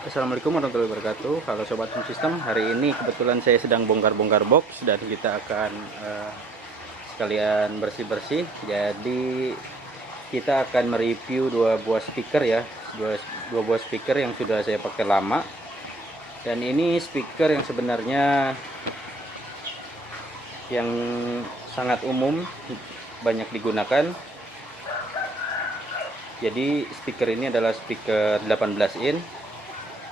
Assalamualaikum warahmatullahi wabarakatuh. Halo Sobat Home System, hari ini kebetulan saya sedang bongkar-bongkar box dan kita akan sekalian bersih-bersih. Jadi kita akan mereview dua buah speaker ya, dua buah speaker yang sudah saya pakai lama. Dan ini speaker yang sebenarnya yang sangat umum, banyak digunakan. Jadi speaker ini adalah speaker 18 in.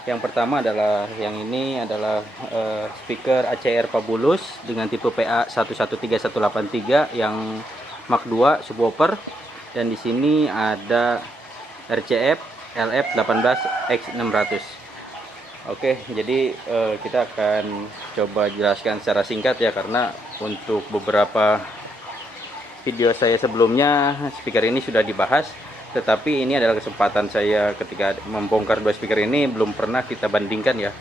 Yang pertama adalah yang ini adalah speaker ACR Fabulous dengan tipe PA 113183 yang Mark II subwoofer, dan di sini ada RCF LF18X600. Oke, jadi kita akan coba jelaskan secara singkat ya, karena untuk beberapa video saya sebelumnya speaker ini sudah dibahas, tetapi ini adalah kesempatan saya ketika membongkar dua speaker ini, belum pernah kita bandingkan ya.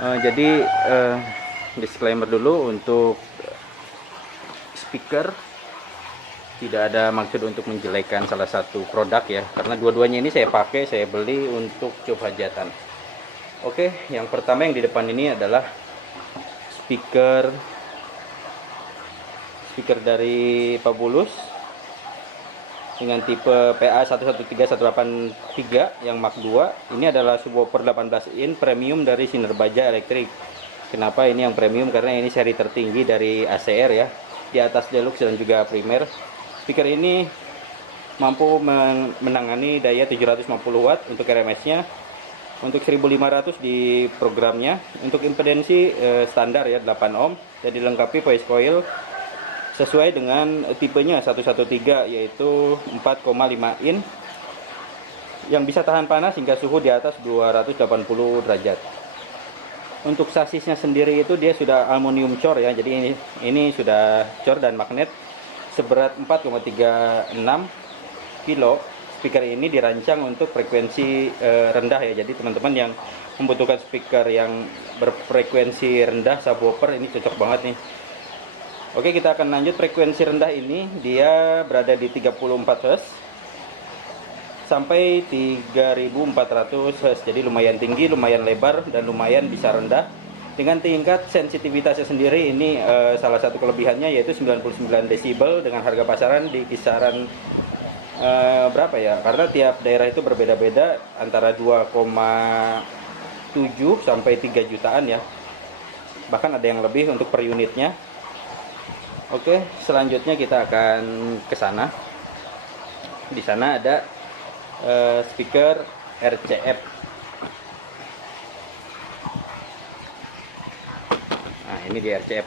Jadi disclaimer dulu, untuk speaker tidak ada maksud untuk menjelekkan salah satu produk ya, karena dua-duanya ini saya pakai, saya beli untuk coba hajatan. Oke, yang pertama yang di depan ini adalah speaker dari Fabulous dengan tipe PA 113183 yang Mark II. Ini adalah subwoofer 18 in premium dari Sinerbaja Electric. Kenapa ini yang premium? Karena ini seri tertinggi dari ACR ya, di atas Deluxe dan juga Premier. Speaker ini mampu menangani daya 750 watt untuk RMS-nya, untuk 1500 di programnya, untuk impedensi standar ya 8 ohm, dan dilengkapi voice coil sesuai dengan tipenya 113, yaitu 4,5 in yang bisa tahan panas hingga suhu di atas 280 derajat. Untuk sasisnya sendiri itu dia sudah aluminium core ya, jadi ini sudah core dan magnet, seberat 4,36 kilo. Speaker ini dirancang untuk frekuensi rendah ya, jadi teman-teman yang membutuhkan speaker yang berfrekuensi rendah subwoofer ini cocok banget nih. Oke, kita akan lanjut. Frekuensi rendah ini dia berada di 34 Hz sampai 3400 Hz. Jadi lumayan tinggi, lumayan lebar, dan lumayan bisa rendah. Dengan tingkat sensitivitasnya sendiri ini salah satu kelebihannya yaitu 99 desibel, dengan harga pasaran di kisaran berapa ya? Karena tiap daerah itu berbeda-beda, antara 2,7 sampai 3 jutaan ya. Bahkan ada yang lebih untuk per unitnya. Oke, selanjutnya kita akan ke sana. Di sana ada speaker RCF. Nah, ini di RCF.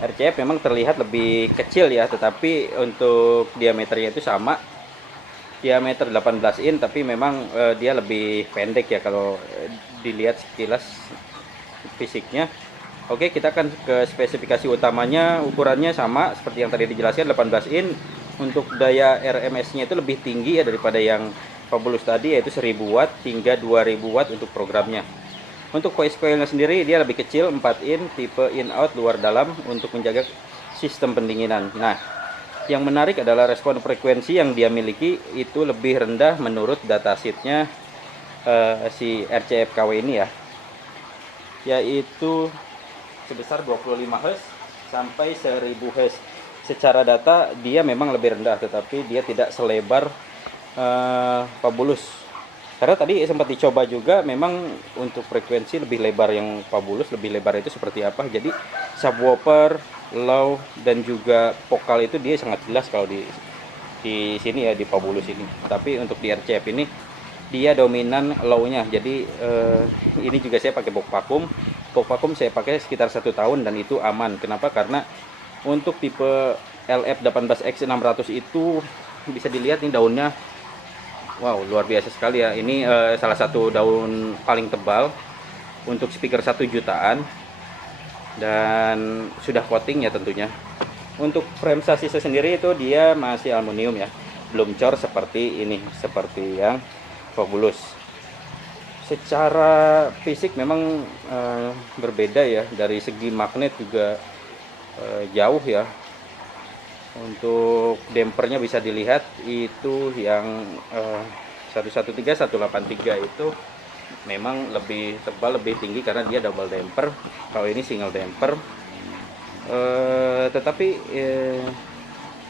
RCF memang terlihat lebih kecil ya, tetapi untuk diameternya itu sama. Diameter 18 in, tapi memang dia lebih pendek ya kalau dilihat sekilas fisiknya. Oke, kita akan ke spesifikasi utamanya. Ukurannya sama seperti yang tadi dijelaskan, 18 in. Untuk daya RMS-nya itu lebih tinggi ya daripada yang Fabulous tadi, yaitu 1000 watt hingga 2000 watt untuk programnya. Untuk voice coil-nya sendiri dia lebih kecil, 4 in, tipe in out luar dalam, untuk menjaga sistem pendinginan. Nah, yang menarik adalah respon frekuensi yang dia miliki itu lebih rendah menurut datasheet-nya si RCF KW ini ya, yaitu sebesar 25 Hz sampai 1000 Hz. Secara data dia memang lebih rendah, tetapi dia tidak selebar Fabulous. Karena tadi sempat dicoba juga, memang untuk frekuensi lebih lebar yang Fabulous, lebih lebar itu seperti apa. Jadi subwoofer, low, dan juga vokal itu dia sangat jelas kalau di sini ya, di Fabulous ini. Tapi untuk di RCF ini dia dominan low-nya. Jadi ini juga saya pakai box vakum. Box vakum saya pakai sekitar 1 tahun dan itu aman. Kenapa? Karena untuk tipe LF18X600 itu bisa dilihat nih daunnya, wow, luar biasa sekali ya. Ini salah satu daun paling tebal untuk speaker 1 jutaan, dan sudah coating ya tentunya. Untuk frame sasisnya sendiri itu dia masih aluminium ya, belum core seperti ini, seperti yang Fabulous. Secara fisik memang berbeda ya, dari segi magnet juga jauh ya. Untuk dampernya bisa dilihat itu yang 113 183 itu memang lebih tebal, lebih tinggi karena dia double damper. Kalau ini single damper. Tetapi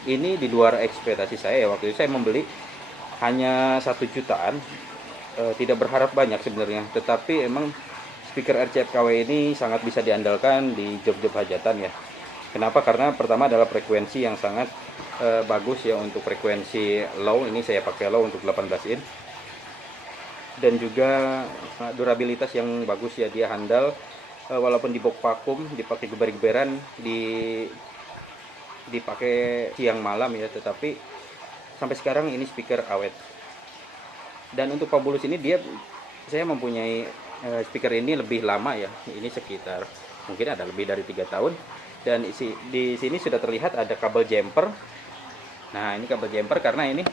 ini di luar ekspektasi saya. Waktu itu saya membeli hanya 1 jutaan, tidak berharap banyak sebenarnya, tetapi emang speaker RCF KW ini sangat bisa diandalkan di job-job hajatan ya. Kenapa? Karena pertama adalah frekuensi yang sangat bagus ya, untuk frekuensi low. Ini saya pakai low untuk 18 in, dan juga durabilitas yang bagus ya, dia handal walaupun di box vakum, dipakai geber-geberan, dipakai siang malam ya, tetapi sampai sekarang ini speaker awet. Dan untuk Fabulous ini saya mempunyai speaker ini lebih lama ya, ini sekitar mungkin ada lebih dari 3 tahun. Dan di sini sudah terlihat ada kabel jumper. Nah, ini kabel jumper karena ini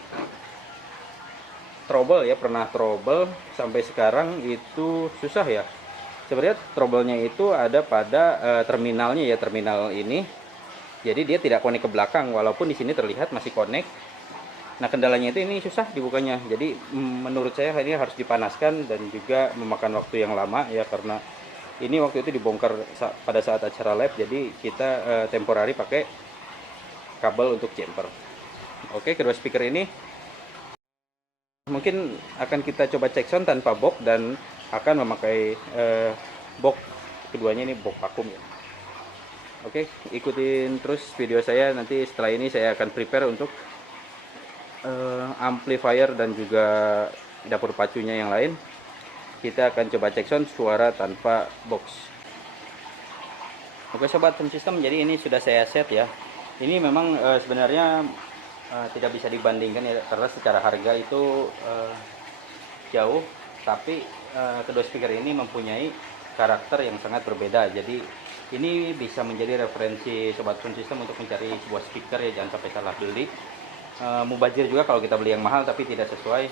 trouble ya, pernah trouble sampai sekarang itu susah ya. Sebenarnya trouble-nya itu ada pada terminalnya ya, terminal ini. Jadi dia tidak connect ke belakang, walaupun di sini terlihat masih connect. Nah, kendalanya itu ini susah dibukanya. Jadi menurut saya ini harus dipanaskan dan juga memakan waktu yang lama ya, karena ini waktu itu dibongkar pada saat acara live. Jadi kita temporary pakai kabel untuk jumper. Oke, kedua speaker ini mungkin akan kita coba cek sound tanpa box dan akan memakai box keduanya, ini box vakum ya. Oke, ikutin terus video saya. Nanti setelah ini saya akan prepare untuk amplifier dan juga dapur pacunya yang lain. Kita akan coba cek sound suara tanpa box. Oke sobat sound system, jadi ini sudah saya set ya. Ini memang sebenarnya tidak bisa dibandingkan ya, karena secara harga itu jauh, tapi kedua speaker ini mempunyai karakter yang sangat berbeda. Jadi ini bisa menjadi referensi sobat sound system untuk mencari sebuah speaker ya, jangan sampai salah beli. Mubazir juga kalau kita beli yang mahal tapi tidak sesuai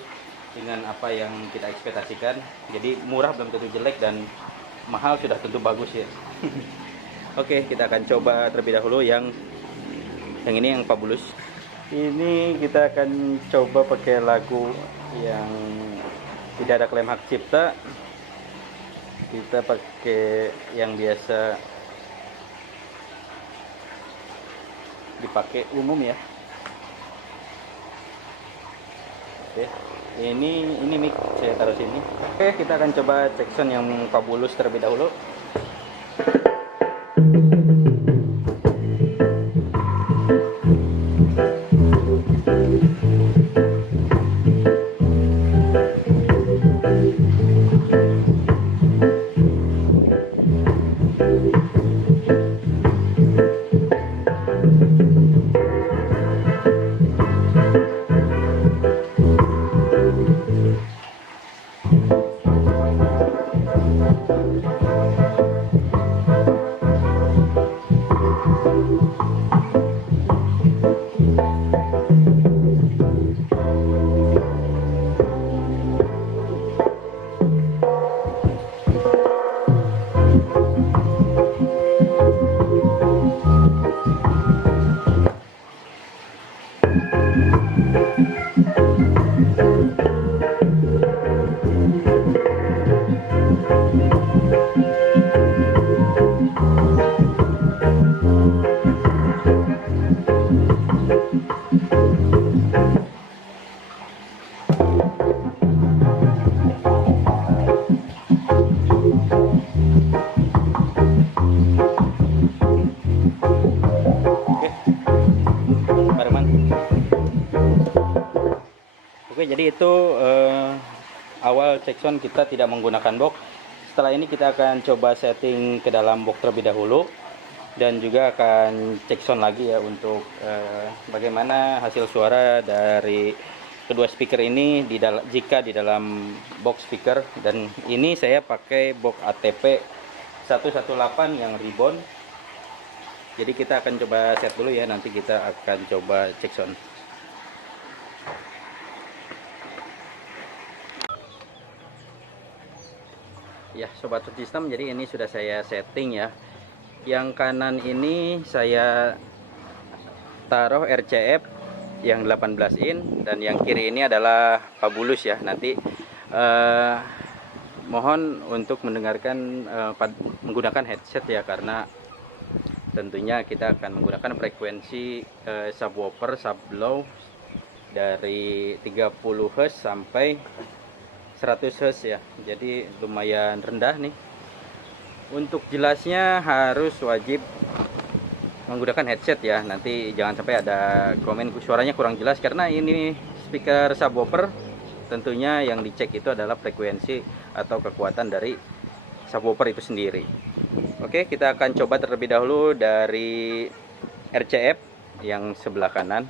dengan apa yang kita ekspektasikan. Jadi murah belum tentu jelek, dan mahal sudah tentu bagus ya. Oke, kita akan coba terlebih dahulu yang ini, yang Fabulous. Ini kita akan coba pakai lagu yang tidak ada klaim hak cipta. Kita pakai yang biasa dipakai umum ya. Oke, ini mic saya taruh sini. Oke, kita akan coba cek sound yang Fabulous terlebih dahulu. Oke, jadi itu awal cek sound kita tidak menggunakan box. Setelah ini kita akan coba setting ke dalam box terlebih dahulu, dan juga akan cek sound lagi ya untuk bagaimana hasil suara dari kedua speaker ini jika di dalam box speaker. Dan ini saya pakai box ATP 118 yang ribbon. Jadi kita akan coba set dulu ya, nanti kita akan coba cek sound. Ya sobat sound system, jadi ini sudah saya setting ya. Yang kanan ini saya taruh RCF yang 18 in, dan yang kiri ini adalah Fabulous ya. Nanti mohon untuk mendengarkan menggunakan headset ya, karena tentunya kita akan menggunakan frekuensi subwoofer sublow dari 30 Hz sampai 100 Hz ya. Jadi lumayan rendah nih. Untuk jelasnya harus wajib menggunakan headset ya. Nanti jangan sampai ada komen suaranya kurang jelas, karena ini speaker subwoofer. Tentunya yang dicek itu adalah frekuensi atau kekuatan dari subwoofer itu sendiri. Oke, kita akan coba terlebih dahulu dari RCF yang sebelah kanan.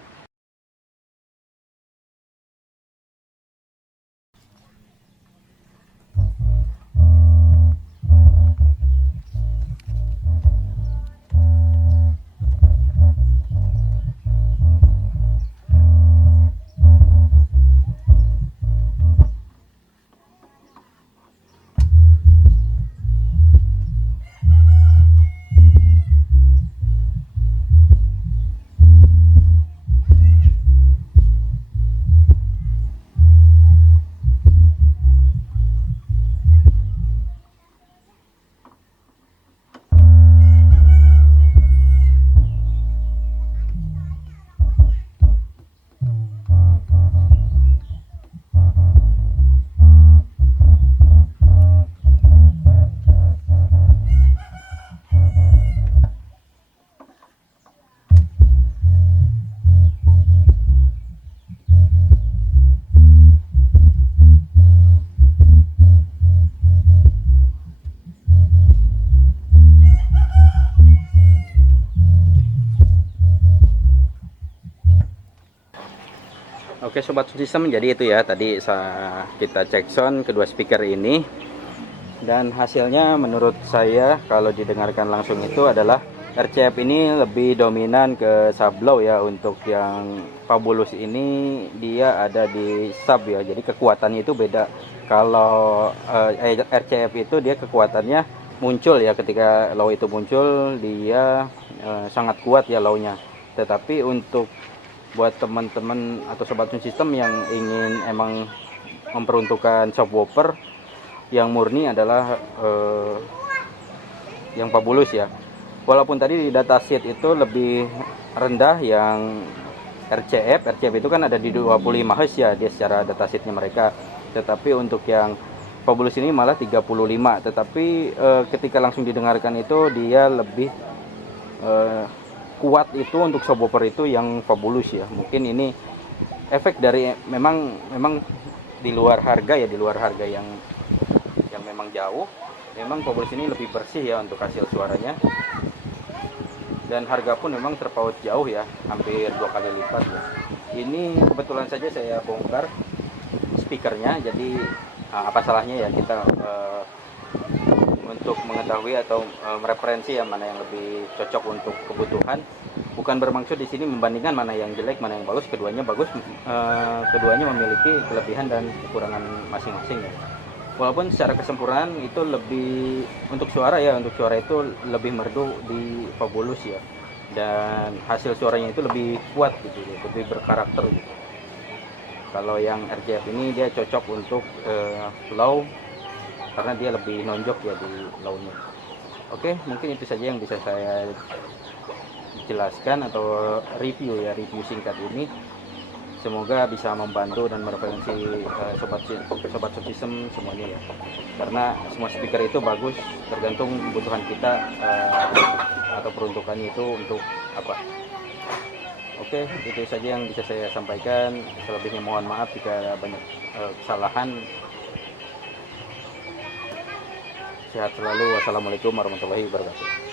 Oke sobat sistem, jadi itu ya tadi kita cek sound kedua speaker ini, dan hasilnya menurut saya kalau didengarkan langsung itu adalah RCF ini lebih dominan ke sublow ya. Untuk yang Fabulous ini dia ada di sub ya, jadi kekuatannya itu beda. Kalau RCF itu dia kekuatannya muncul ya, ketika low itu muncul dia sangat kuat ya low-nya. Tetapi untuk buat teman-teman atau sobat sistem yang ingin emang memperuntukkan subwoofer yang murni adalah yang Fabulous ya. Walaupun tadi di datasheet itu lebih rendah yang RCF itu kan ada di 25 Hz ya dia secara datasheetnya mereka. Tetapi untuk yang Fabulous ini malah 35. Tetapi ketika langsung didengarkan itu dia lebih kuat itu untuk subwoofer itu yang Fabulous ya. Mungkin ini efek dari memang di luar harga ya, di luar harga yang memang jauh. Memang Fabulous ini lebih bersih ya untuk hasil suaranya, dan harga pun memang terpaut jauh ya, hampir 2 kali lipat ya. Ini kebetulan saja saya bongkar speakernya, jadi apa salahnya ya kita untuk mengetahui atau mereferensi ya mana yang lebih cocok untuk kebutuhan. Bukan bermaksud di sini membandingkan mana yang jelek mana yang bagus, keduanya bagus, keduanya memiliki kelebihan dan kekurangan masing-masing ya. Walaupun secara kesempurnaan itu lebih untuk suara ya, untuk suara itu lebih merdu di Fabulous ya, dan hasil suaranya itu lebih kuat gitu ya, lebih berkarakter gitu. Kalau yang RCF ini dia cocok untuk low, karena dia lebih nonjok ya di low-nya. Oke, mungkin itu saja yang bisa saya jelaskan atau review singkat ini. Semoga bisa membantu dan mereferensi sobat sistem semuanya ya. Karena semua speaker itu bagus, tergantung kebutuhan kita atau peruntukannya itu untuk apa. Oke, itu saja yang bisa saya sampaikan. Selebihnya mohon maaf jika banyak kesalahan. Sehat selalu. Wassalamualaikum warahmatullahi wabarakatuh.